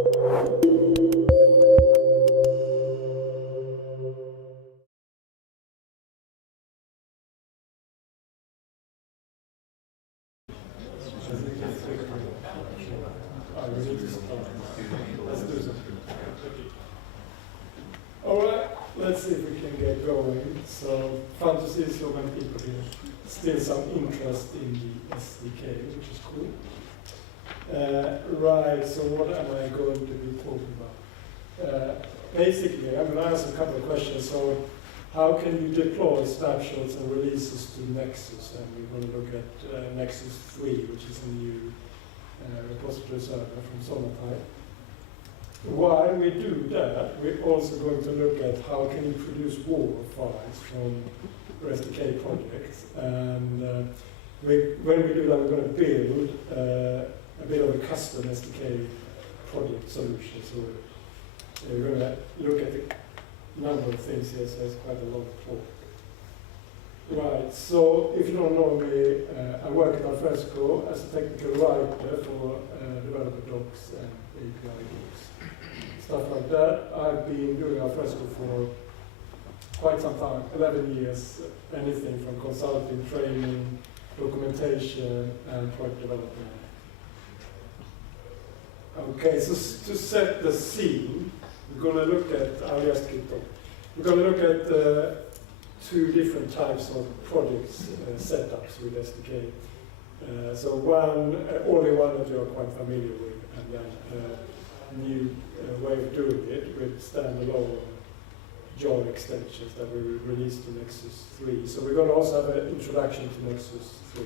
Alright, let's see if we can get going. So, fun to see so many people here. Still some interest in the SDK, which is cool. Right, so what am I going to be talking about? Basically, I'm going to ask a couple of questions. So, how can you deploy snapshots and releases to Nexus? And we're going to look at Nexus 3, which is a new repository server from Sonatype. While we do that, we're also going to look at how can you produce WAR files from your SDK projects. And when we do that, we're going to build a bit of a custom SDK project solution. So we're going to look at the number of things here, so it's quite a lot of talk. Right, so if you don't know me, I work at Alfresco as a technical writer for developer docs and API docs. Stuff like that. I've been doing Alfresco for quite some time, 11 years, anything from consulting, training, documentation, and product development. Okay, so to set the scene, we're going to look at, I'll just keep on. We're going to look at two different types of projects setups with SDK. So only one that you are quite familiar with, and then new way of doing it with standalone Java extensions that we released to Nexus 3. So we're going to also have an introduction to Nexus 3.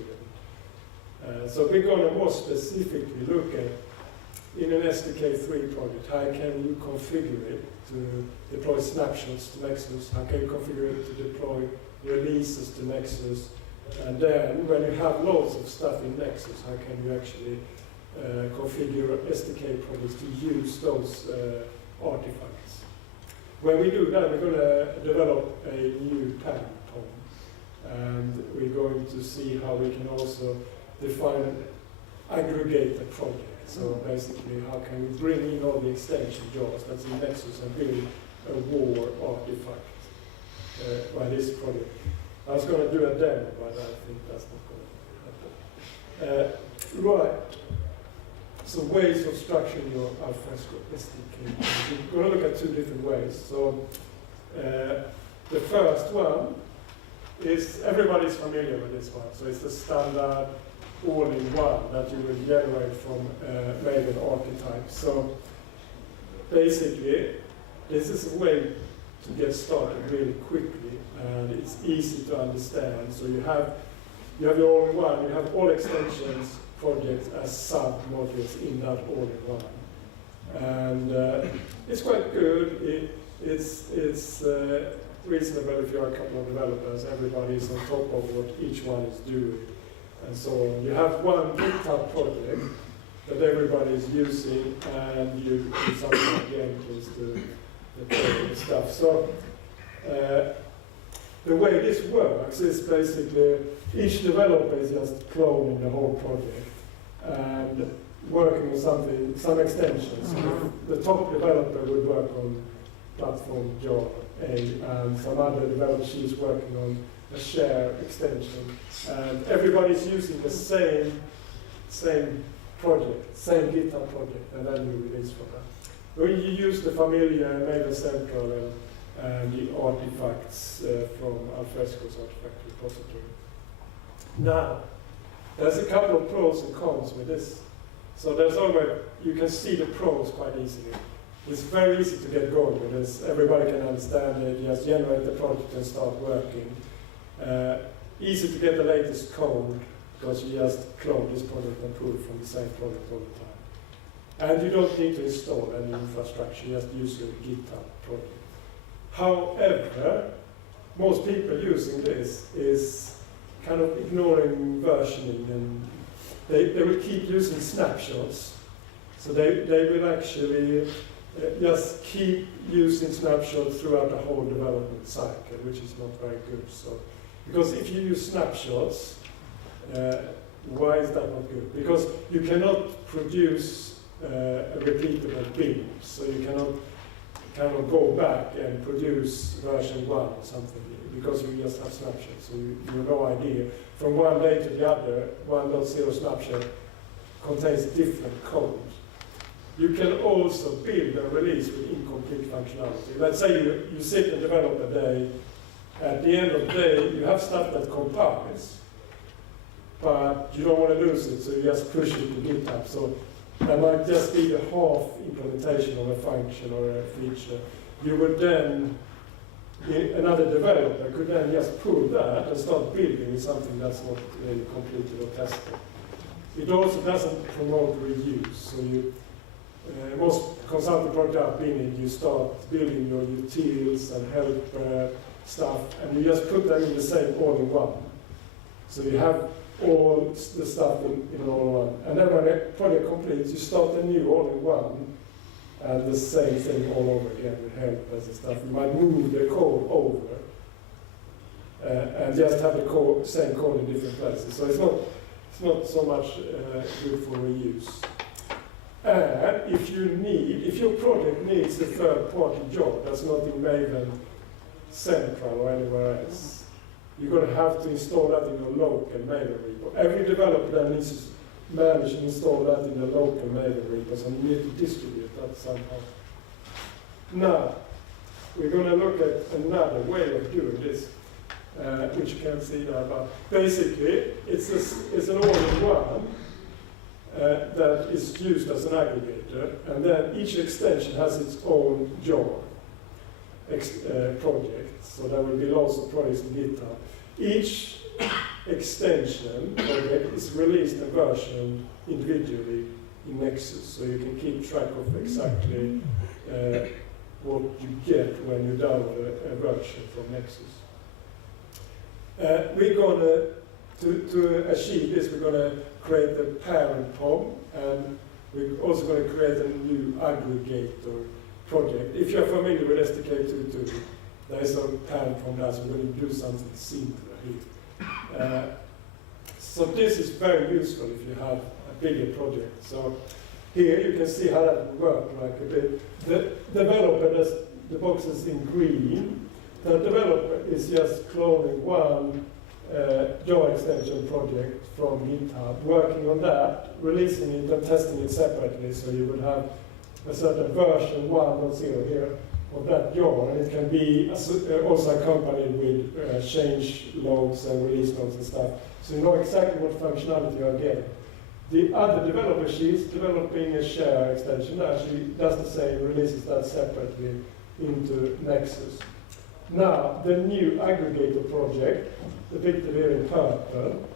So we're going to more specifically look at, in an SDK3 project, how can you configure it to deploy snapshots to Nexus, how can you configure it to deploy releases to Nexus, and then when you have loads of stuff in Nexus, how can you actually configure SDK projects to use those artifacts. When we do that, we're going to develop a new Parent POM, and we're going to see how we can also define an Aggregator project. So basically, how can we bring in all the extension jars that's in Nexus and build a WAR artifact by this project. I was going to do a demo, but I think that's not going to happen. Right. So ways of structuring your Alfresco SDK. We're going to look at two different ways. So the first one is, everybody's familiar with this one. So it's the standard all-in-one that you will generate from Maven archetype. So basically, this is a way to get started really quickly, and it's easy to understand. So you have your all-in-one, you have all extensions projects as sub-modules in that all-in-one. And it's quite good. It's reasonable if you're a couple of developers. Everybody is on top of what each one is doing, and so on. You have one GitHub project that everybody is using, and you do something like Jenkins to the stuff. So the way this works is basically each developer is just cloning the whole project and working on some extensions. The top developer would work on platform Java A, and some other developer, she's working on a share extension. And everybody's using the same project, same GitHub project, and then you release from that. When you use the familiar Maven Central and the artifacts from Alfresco's artifact repository. Now, there's a couple of pros and cons with this. So there's always, you can see the pros quite easily. It's very easy to get going with this. Everybody can understand it. You just generate the project and start working. Easy to get the latest code because you just clone this project and pull it from the same project all the time. And you don't need to install any infrastructure. You just use your GitHub project. However, most people using this is kind of ignoring versioning, and they will keep using snapshots. So they will actually just keep using snapshots throughout the whole development cycle, which is not very good. So, because if you use snapshots, why is that not good? Because you cannot produce a repeatable build. So you cannot kind of go back and produce version 1 or something, because you just have snapshots. So you have no idea. From one day to the other, 1.0 snapshot contains different code. You can also build and release with incomplete functionality. Let's say you sit and develop a day. At the end of the day, you have stuff that compiles, but you don't want to lose it, so you just push it to GitHub. So that might just be a half implementation of a function or a feature. You would then, another developer could then just pull that and start building something that's not really completed or tested. It also doesn't promote reuse. So most consulting projects I've been in, you start building your utils and help stuff, and you just put them in the same all-in-one. So you have all the stuff in all-in-one. And then when a project completes, you start a new all-in-one, and the same thing all over again with help and stuff. You might move the code over and just have the same code in different places. So it's not so much good for reuse. And if your project needs a third-party job that's not in Maven Central or anywhere else, you're going to have to install that in your local Maven repo. Every developer then needs to manage and install that in the local Maven repo, so you need to distribute that somehow. Now, we're going to look at another way of doing this, which you can see there. But basically, it's an all-in-one that is used as an aggregator, and then each extension has its own jar project. So there will be lots of projects in GitHub. Each extension project is released a version individually in Nexus, so you can keep track of exactly what you get when you download a version from Nexus. We're going to achieve this, we're going to create the Parent POM, and we're also going to create a new aggregator project. If you're familiar with SDK3, there is a Parent POM there, so we're going to do something simpler here. So this is very useful if you have a bigger project. So here you can see how that would work like a bit. The developer, the boxes in green, the developer is just cloning one Java extension project from GitHub, working on that, releasing it and testing it separately, so you would have a certain version 1.0 here of that jar, and it can be also accompanied with change logs and release notes and stuff, so you know exactly what functionality you are getting. The other developer, she's developing a share extension there. She does the same, releases that separately into Nexus. Now, the new aggregator project, depicted here in purple,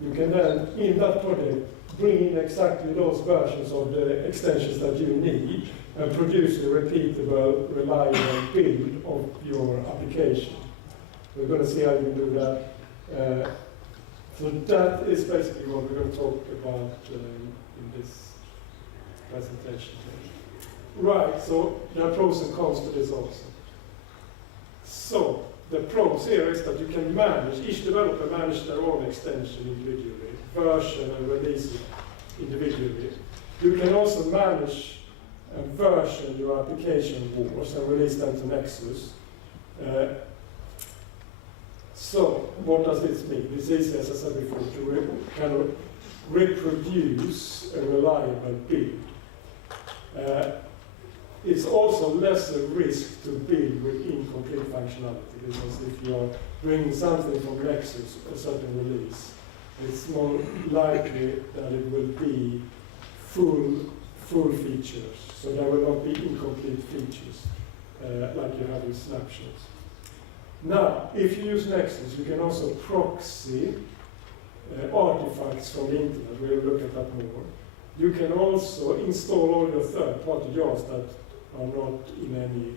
you can then, in that project, bring in exactly those versions of the extensions that you need and produce a repeatable, reliable build of your application. We're going to see how you can do that. So that is basically what we're going to talk about in this presentation. Right, so there are pros and cons to this also. So the pros here is that you can manage, each developer manage their own extension individually, version and release it individually. You can also manage and version your application wars and release them to Nexus. So what does this mean? It's easy, as I said before, to kind of reproduce a reliable build. It's also less a risk to build with incomplete functionality, because if you are bringing something from Nexus, a certain release, it's more likely that it will be full features. So there will not be incomplete features like you have in snapshots. Now, if you use Nexus, you can also proxy artifacts from the internet. We'll look at that more. You can also install all your third-party jars that are not in any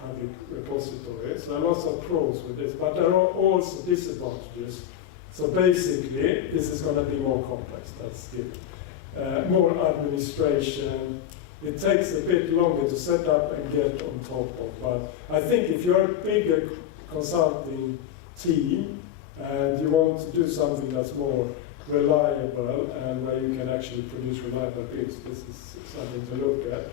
public repository. So there are lots of pros with this, but there are also disadvantages. So basically, this is going to be more complex, that's given. More administration. It takes a bit longer to set up and get on top of, but I think if you're a bigger consulting team and you want to do something that's more reliable and where you can actually produce reliable builds. This is something to look at.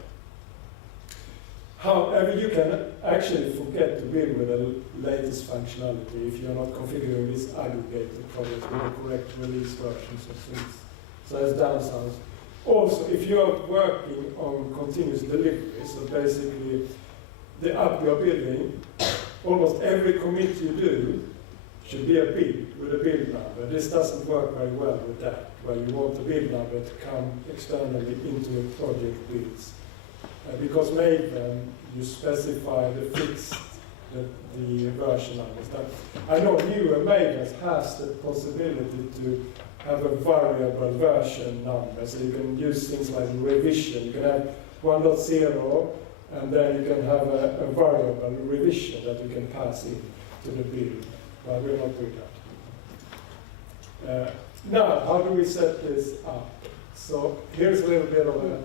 However, you can actually forget to build with the latest functionality if you're not configuring this aggregator project with the correct release versions of things. So there's downsides. Also, if you are working on continuous delivery, so basically the app you're building, almost every commit you do should be a build with a build number. This doesn't work very well with that, where you want the build number to come externally into a project builds. Because Maven, you specify the fixed, the version numbers. I know newer Mavens has the possibility to have a variable version number, so you can use things like revision. You can have 1.0, and then you can have a variable revision that you can pass in to the build. But we're not doing that. Now, how do we set this up? So here's a little bit of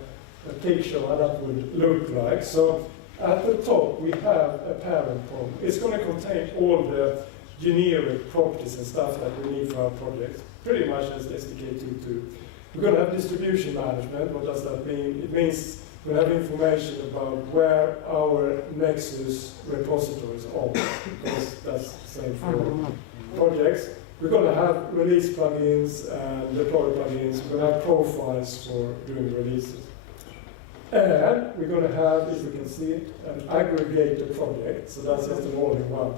a picture of how that would look like. So at the top, we have a parent POM. It's going to contain all the generic properties and stuff that we need for our project, pretty much as SDK3. We're going to have distribution management. What does that mean? It means we have information about where our Nexus repositories are, because that's the same for projects. We're going to have release plugins and deploy plugins. We're going to have profiles for doing releases. And we're going to have, if you can see it, an aggregator project. So that's just an all-in-one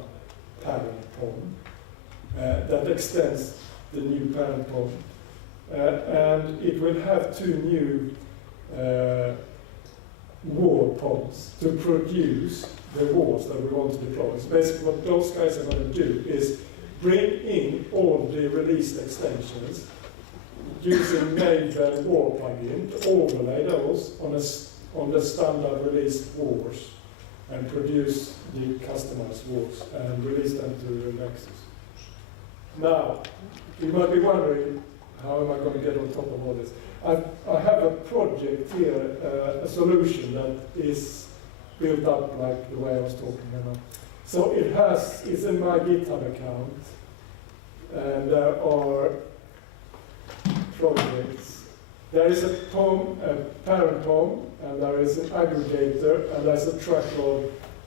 parent POM that extends the new parent POM. And it will have two new war POMs to produce the wars that we want to deploy. So basically what those guys are going to do is bring in all the released extensions using Maven war plugin to overlay those on the standard released wars and produce the customized wars and release them to the Nexus. Now, you might be wondering, how am I going to get on top of all this? I have a project here, a solution that is built up like the way I was talking about. So it's in my GitHub account, and there are projects. There is a POM, a parent POM, and there is an aggregator, and there's a track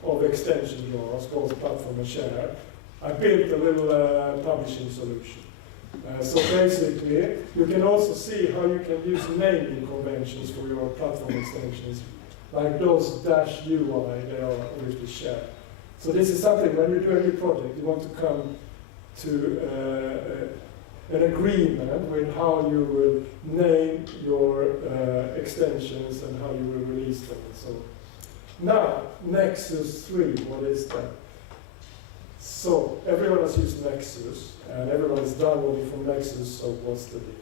of extension jars called Platform and Share. I built a little publishing solution. So basically, you can also see how you can use naming conventions for your platform extensions. Like those -UI, they are obviously shared. So this is something, when you do a new project, you want to come to an agreement with how you will name your extensions and how you will release them. So now, Nexus 3, what is that? So everyone has used Nexus, and everyone is downloading from Nexus, so what's the deal?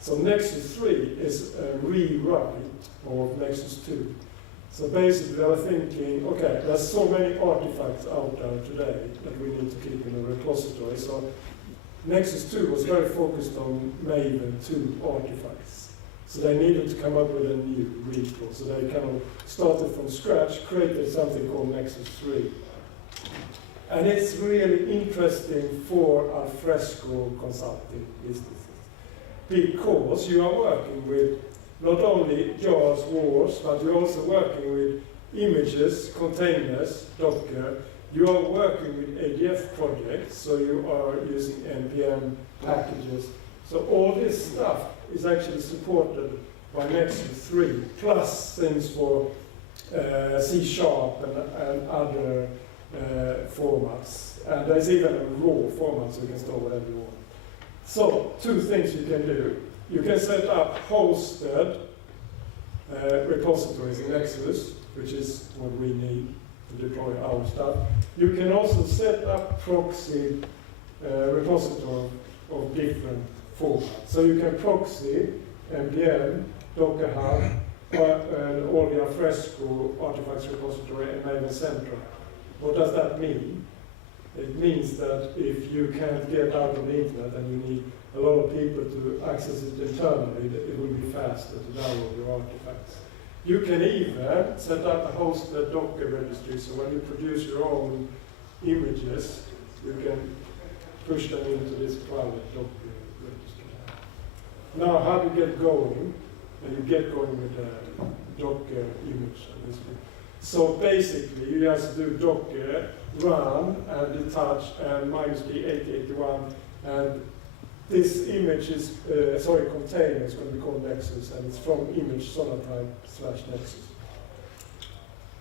So Nexus 3 is a rewrite of Nexus 2. So basically they are thinking, okay, there's so many artifacts out there today that we need to keep in a repository. So Nexus 2 was very focused on Maven 2 artifacts. So they needed to come up with a new repo. So they kind of started from scratch, created something called Nexus 3. And it's really interesting for Alfresco consulting businesses, because you are working with not only jars, wars, but you're also working with images, containers, Docker. You are working with ADF projects, so you are using NPM packages. So all this stuff is actually supported by Nexus 3, plus things for C# and other formats. And there's even a raw format, so you can store whatever you want. So, two things you can do. You can set up hosted repositories in Nexus, which is what we need to deploy our stuff. You can also set up proxy repository of different formats. So you can proxy NPM, Docker Hub, and all the Alfresco artifacts repository and Maven Central. What does that mean? It means that if you can't get out on the internet and you need a lot of people to access it internally, it will be faster to download your artifacts. You can even set up a hosted Docker registry, so when you produce your own images, you can push them into this private Docker registry. Now, how do you get going? You get going with the Docker image. So basically, you just do Docker run and detach and -d8081, and this image is container is going to be called Nexus, and it's from image sonatype/Nexus.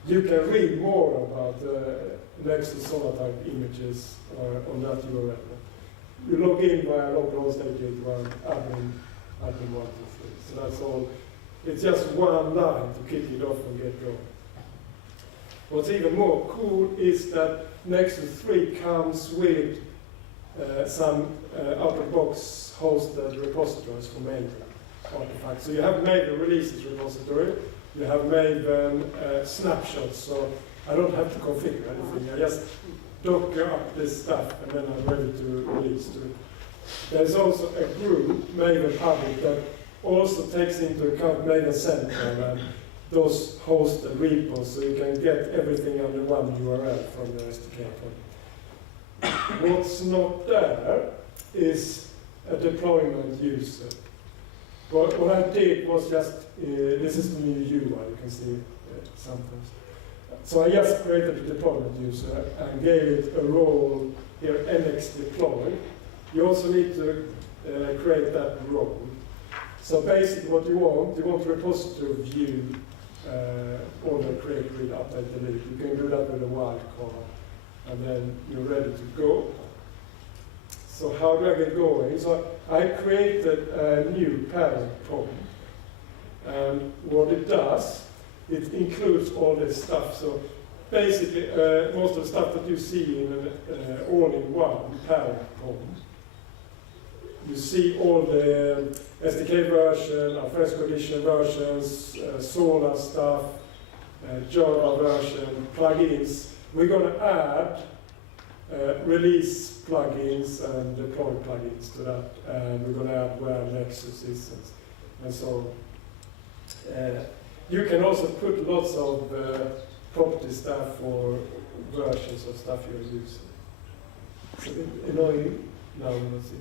You can read more about Nexus sonatype images on that URL. You log in via localhost 8081 admin 123. So that's all. It's just one line to kick it off and get going. What's even more cool is that Nexus 3 comes with some out-of-box hosted repositories for Maven artifacts. So you have Maven releases repository, you have Maven snapshots, so I don't have to configure anything. I just Docker up this stuff and then I'm ready to release to it. There's also a group, Maven Public, that also takes into account Maven Central and those host and repos, so you can get everything under one URL from the SDK project. What's not there is a deployment user. What I did was just, this is the new UI, you can see sometimes. So I just created a deployment user and gave it a role here, nx deploy. You also need to create that role. So basically what you want the repository view all the create, read, update, delete. You can do that with a wildcard, and then you're ready to go. So how do I get going? So I created a new Parent POM, and what it does, it includes all this stuff. So basically, most of the stuff that you see in an all-in-one Parent POM. You see all the SDK version, Alfresco edition versions, Solar stuff, Java version, plugins. We're going to add release plugins and deploy plugins to that, and we're going to add where Nexus is and so on. You can also put lots of property stuff for versions of stuff you're using. It's a bit annoying. Now we'll see.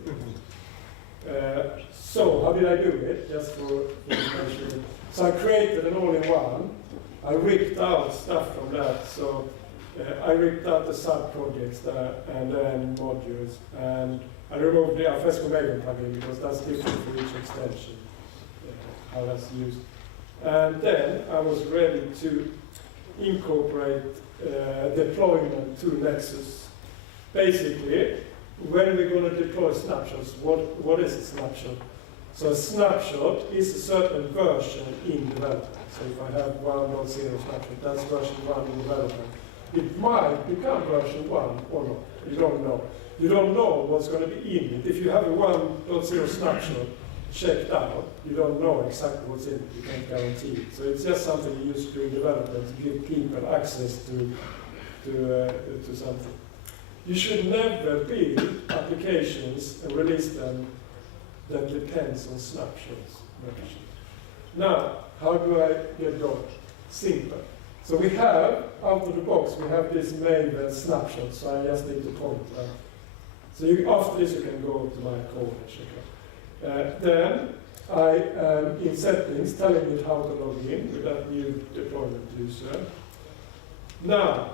So how did I do it? Just for information. So I created an all-in-one. I ripped out stuff from that. So I ripped out the sub-projects and then modules. And I removed the Alfresco Maven plugin because that's different for each extension, how that's used. And then I was ready to incorporate deployment to Nexus. Basically, when we're going to deploy snapshots, what is a snapshot? So a snapshot is a certain version in development. So if I have 1.0 snapshot, that's version 1 in development. It might become version 1 or not. You don't know. You don't know what's going to be in it. If you have a 1.0 snapshot checked out, you don't know exactly what's in it. You can't guarantee it. So it's just something you use during development to give people access to something. You should never build applications and release them that depends on snapshots. Now, how do I get going? Simple. So we have, out of the box, we have this Maven snapshot, so I just need to point that. So after this, you can go to my code and check it. Then I am in settings telling it how to log in with that new deployment user. Now,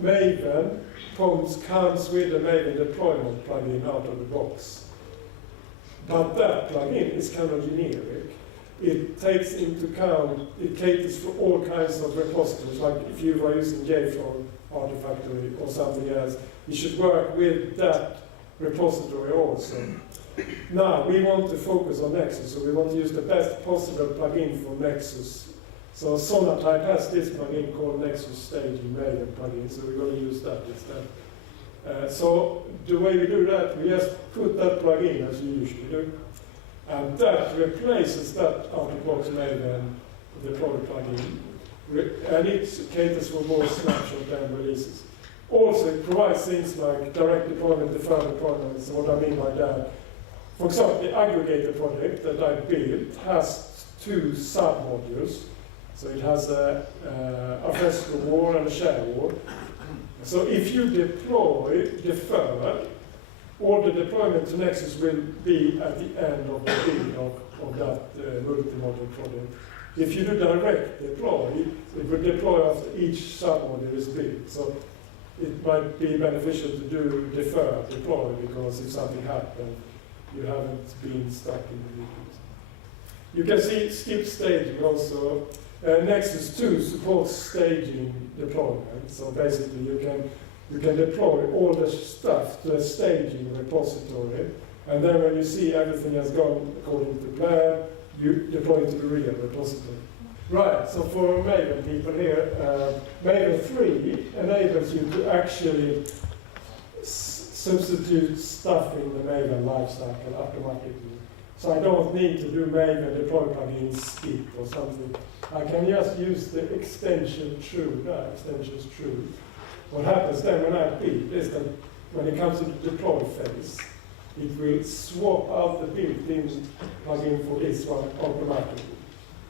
Maven POMs comes with a Maven deployment plugin out of the box. But that plugin is kind of generic. It takes into account, it caters for all kinds of repositories, like if you are using JFrog Artifactory or something else, you should work with that repository also. Now, we want to focus on Nexus, so we want to use the best possible plugin for Nexus. So Sonatype has this plugin called Nexus Staging Maven plugin, so we're going to use that instead. So the way we do that, we just put that plugin as you usually do, and that replaces that out-of-box Maven deployed plugin, and it caters for more snapshot and releases. Also, it provides things like direct deployment, deferred deployment. So what I mean by that, for example, the Aggregator project that I built has 2 sub-modules. So it has a Alfresco war and a share war. So if you deploy deferred, all the deployment to Nexus will be at the end of the build of that multi-module project. If you do direct deploy, it will deploy after each submodule is built. So it might be beneficial to do deferred deploy, because if something happens, you haven't been stuck in the loop. You can see skip staging also. Nexus 2 supports staging deployment. So basically you can deploy all the stuff to a staging repository, and then when you see everything has gone according to plan, you deploy it to the real repository. Right, so for Maven people here, Maven 3 enables you to actually substitute stuff in the Maven lifecycle automatically. So I don't need to do Maven deploy plugin skip or something. I can just use the extension true, extension's true. What happens then when I build is that when it comes to the deploy phase, it will swap out the built-in plugin for this one automatically,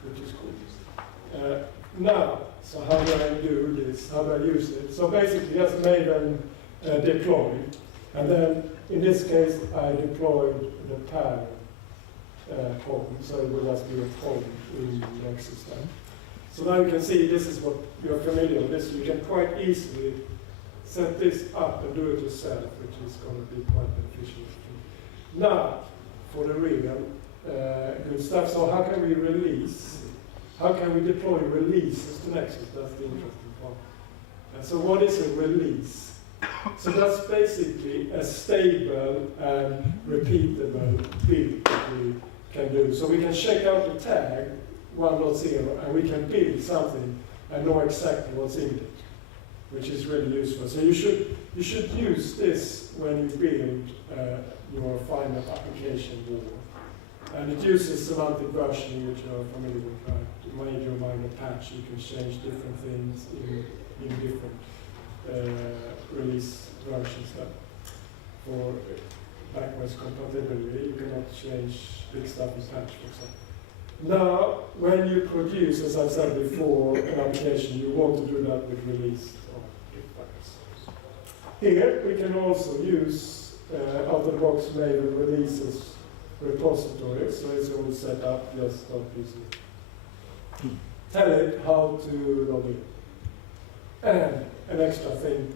which is cool. Now, so how do I do this? How do I use it? So basically, just Maven deploy, and then in this case, I deployed the parent POM, so it will just be a POM in Nexus then. So now you can see this is what you're familiar with. This you can quite easily set this up and do it yourself, which is going to be quite beneficial. Now, for the real good stuff. So how can we release? How can we deploy releases to Nexus? That's the interesting part. And so what is a release? So that's basically a stable and repeatable build that we can do. So we can check out the tag 1.0 and we can build something and know exactly what's in it, which is really useful. So you should use this when you build your final application more. And it uses semantic versioning, which you are familiar with, right? Major or minor patch, you can change different things in different release versions. For backwards compatibility, you cannot change big stuff in patch, for example. Now, when you produce, as I said before, an application, you want to do that with release of packets. Here, we can also use out-of-the-box Maven releases repository, so it's all set up, just start using it. Tell it how to log in. And an extra thing,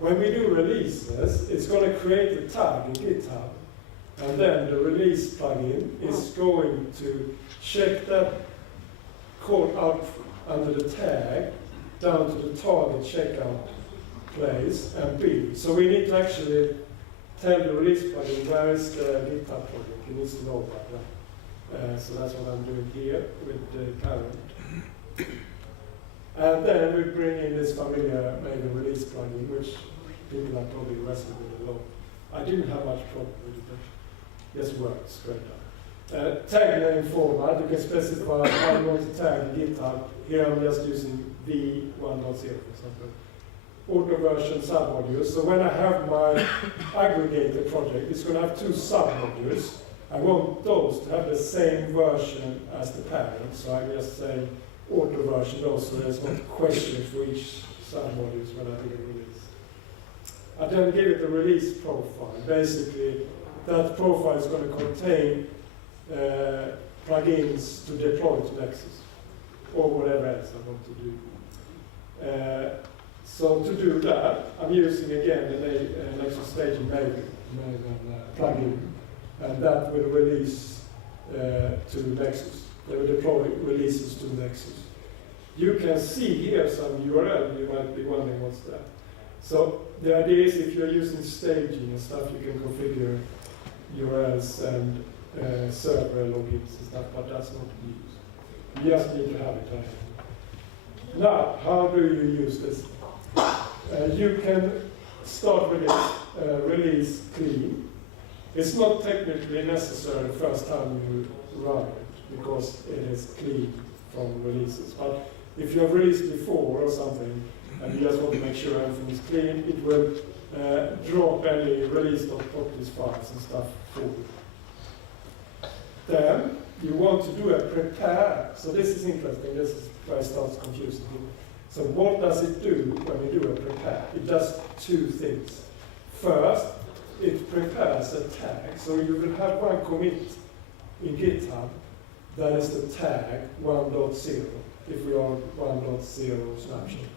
when we do releases, it's going to create a tag in GitHub, and then the release plugin is going to check that code out under the tag down to the target checkout place and build. So we need to actually tell the release plugin where is the GitHub project. It needs to know about that. So that's what I'm doing here with the parent. And then we bring in this familiar Maven release plugin, which people are probably wrestling with a lot. I didn't have much problem with it, but it just worked straight up. Tag name format, you can specify how you want to tag GitHub. Here I'm just using v1.0, for example. Auto version submodules. So when I have my Aggregator project, it's going to have two submodules. I want those to have the same version as the parent, so I just say auto version those, so there's not questions for each submodules when I do a release. I then give it a release profile. Basically, that profile is going to contain plugins to deploy to Nexus, or whatever else I want to do. So to do that, I'm using again the Nexus staging Maven plugin, and that will release to Nexus. They will deploy releases to Nexus. You can see here some URL, you might be wondering what's that. So the idea is if you're using staging and stuff, you can configure URLs and server logins and stuff, but that's not used. You just need to have it. Now, how do you use this? You can start with this release clean. It's not technically necessary the first time you run it because it is clean from releases. But if you have released before or something and you just want to make sure everything is clean, it will drop any release.properties files and stuff for you. Then you want to do a prepare. So this is interesting. This is where it starts confusing people. So what does it do when we do a prepare? It does two things. First, it prepares a tag. So you will have one commit in GitHub that is the tag 1.0 if we are 1.0 snapshot.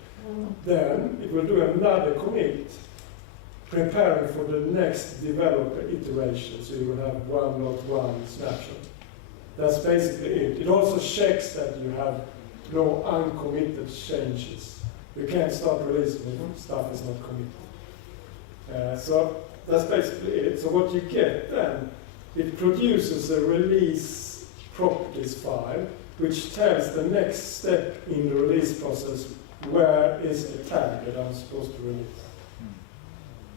Then it will do another commit preparing for the next developer iteration. So you will have 1.1 snapshot. That's basically it. It also checks that you have no uncommitted changes. You can't start releasing if stuff is not committed. So that's basically it. So what you get then, it produces a release properties file which tells the next step in the release process where is the tag that I'm supposed to release.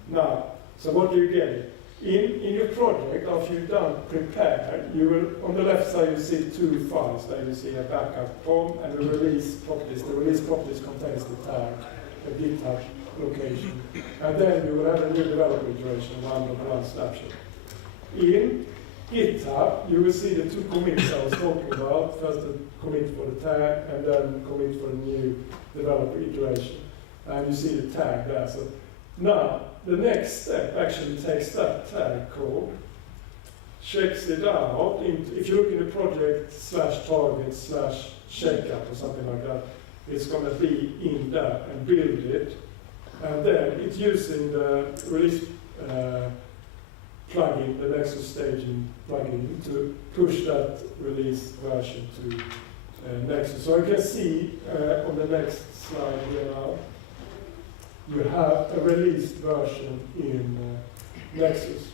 Now, so what do you get? In your project, after you've done prepare, you will, on the left side, you see two files. There you see a backup POM and the release properties. The release properties contains the tag, the GitHub location. And then you will have a new developer iteration, 1.1 snapshot. In GitHub, you will see the two commits I was talking about. First, the commit for the tag, and then commit for the new developer iteration. And you see the tag there. So now, the next step actually takes that tag code, checks it out. If you look in the project /target/checkup or something like that, it's going to be in there and build it. And then it's using the release plugin, the Nexus staging plugin, to push that release version to Nexus. So you can see on the next slide here now, you have a released version in Nexus.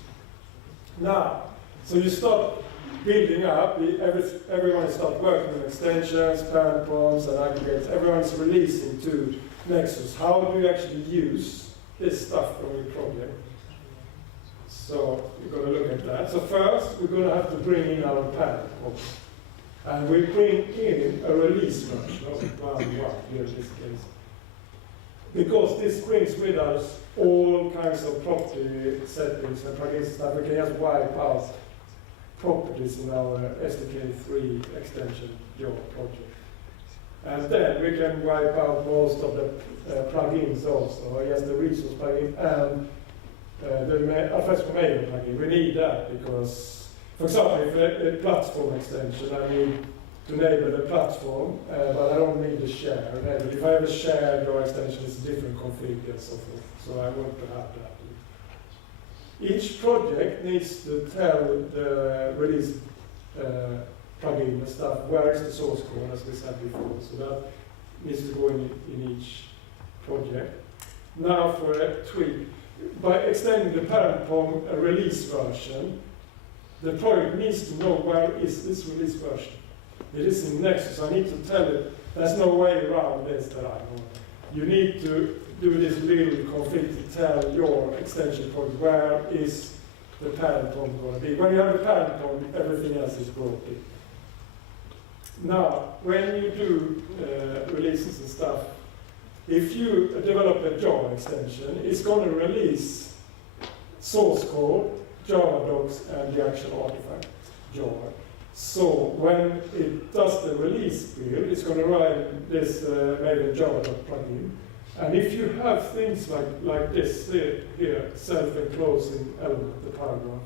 Now, so you start building up, everyone starts working on extensions, parent POMs, and aggregates. Everyone's releasing to Nexus. How do you actually use this stuff from your project? So we're going to look at that. So first, we're going to have to bring in our parent POM. And we bring in a release version of 1.1 here in this case. Because this brings with us all kinds of property settings and plugins stuff, we can just wipe out properties in our SDK3 extension Java project. And then we can wipe out most of the plugins also, yes, the resource plugin and the Alfresco plugin. We need that because, for example, if a platform extension, I need to enable the platform, but I don't need the share. If I have a share, your extension is a different config and so forth. So I want to have that. Each project needs to tell the release plugin and stuff, where is the source code, as we said before. So that needs to go in each project. Now for a tweak. By extending the parent POM release version, the project needs to know where is this release version. It is in Nexus. I need to tell it, there's no way around this that I know. You need to do this little config to tell your extension project where is the parent POM going to be. When you have a parent POM, everything else is brought in. Now, when you do releases and stuff, if you develop a Java extension, it's going to release source code, Java docs, and the actual artifact, Java. So when it does the release build, it's going to run this Maven Java plugin. And if you have things like this here, self-enclosing element, the paragraph,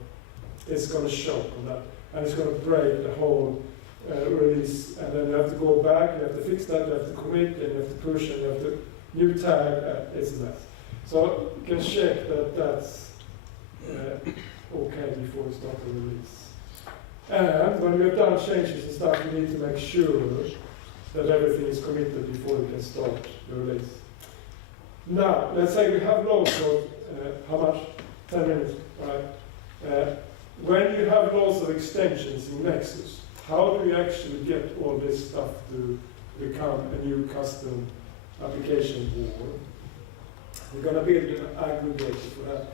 it's going to show on that. And it's going to break the whole release. And then you have to go back, you have to fix that, you have to commit, and you have to push, and you have to new tag, it's a mess. So you can check that that's okay before you start the release. And when we have done changes and stuff, you need to make sure that everything is committed before you can start the release. Now, let's say we have loads of, how much? 10 minutes, right? When you have loads of extensions in Nexus, how do you actually get all this stuff to become a new custom application board? We're going to build an aggregator for that.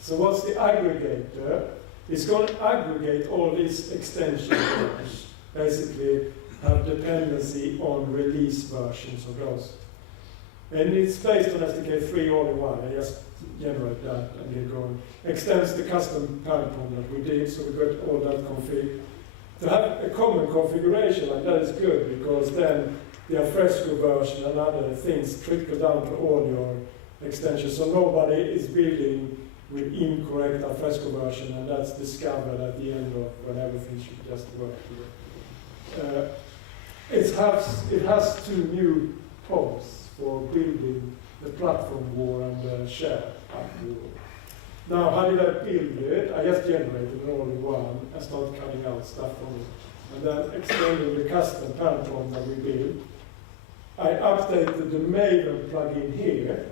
So what's the aggregator? It's going to aggregate all these extensions, basically have dependency on release versions of those. And it's based on SDK3 all in one. I just generate that and get going. Extends the custom parent POM that we did, so we got all that config. To have a common configuration like that is good, because then the Alfresco version and other things trickle down to all your extensions, so nobody is building with incorrect Alfresco version, and that's discovered at the end of when everything should just work together. It has two new POMs for building the platform war and the share app war. Now, how did I build it? I just generated an all-in-one and started cutting out stuff from it. And then extending the custom Parent POM that we built. I updated the Maven plugin here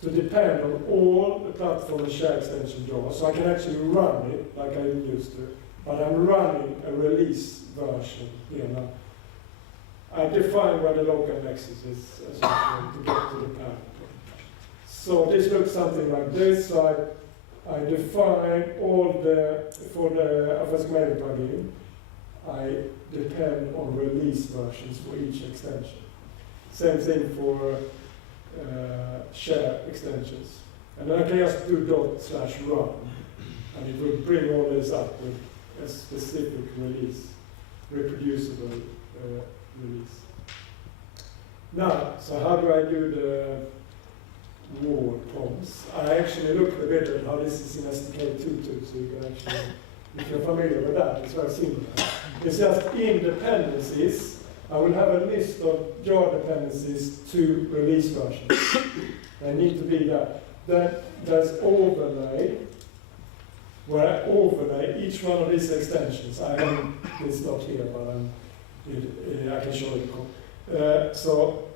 to depend on all the platform and share extension jars, so I can actually run it like I used to. But I'm running a release version here now. I define where the local Nexus is as well to get to the Parent POM. So this looks something like this. So I define all for the Alfresco Maven plugin, I depend on release versions for each extension. Same thing for share extensions. And then I can just do ./run, and it will bring all this up with a specific release, reproducible release. Now, so how do I do the war POMs? I actually looked a bit at how this is in SDK3 too, so you can actually, if you're familiar with that, it's very simple. It's just in dependencies. I will have a list of jar dependencies to release versions. They need to be there. Then there's overlay, where I overlay each one of these extensions. It's not here, but I can show you.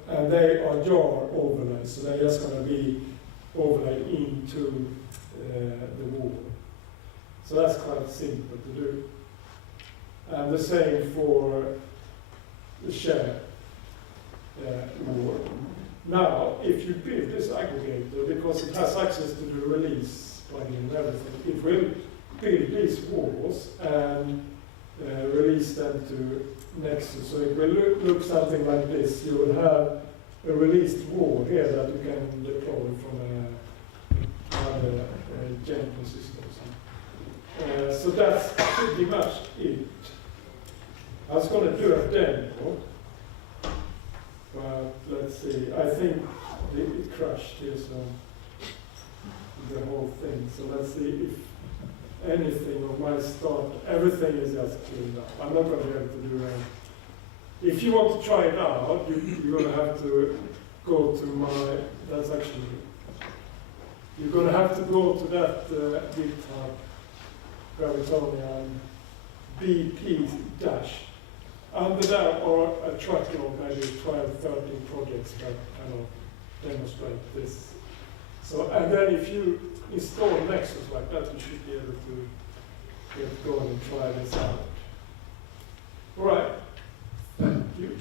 And they are jar overlays, so they're just going to be overlaid into the wall. So that's quite simple to do. And the same for the share war. Now, if you build this aggregator, because it has access to the release plugin and everything, it will build these walls and release them to Nexus. So it will look something like this. You will have a released wall here that you can deploy from another Jenkins system. So that's pretty much it. I was going to do a demo, but let's see. I think it crashed here, so the whole thing. So let's see if anything of my start, everything is just cleaned up. I'm not going to be able to do that. If you want to try it out, you're going to have to go to my, that's actually, you're going to have to go to that GitHub, Gravitonian, BP dash. Under that are a track of maybe 12, 13 projects that kind of demonstrate this. So, and then if you install Nexus like that, you should be able to get going and try this out. All right. Thank you.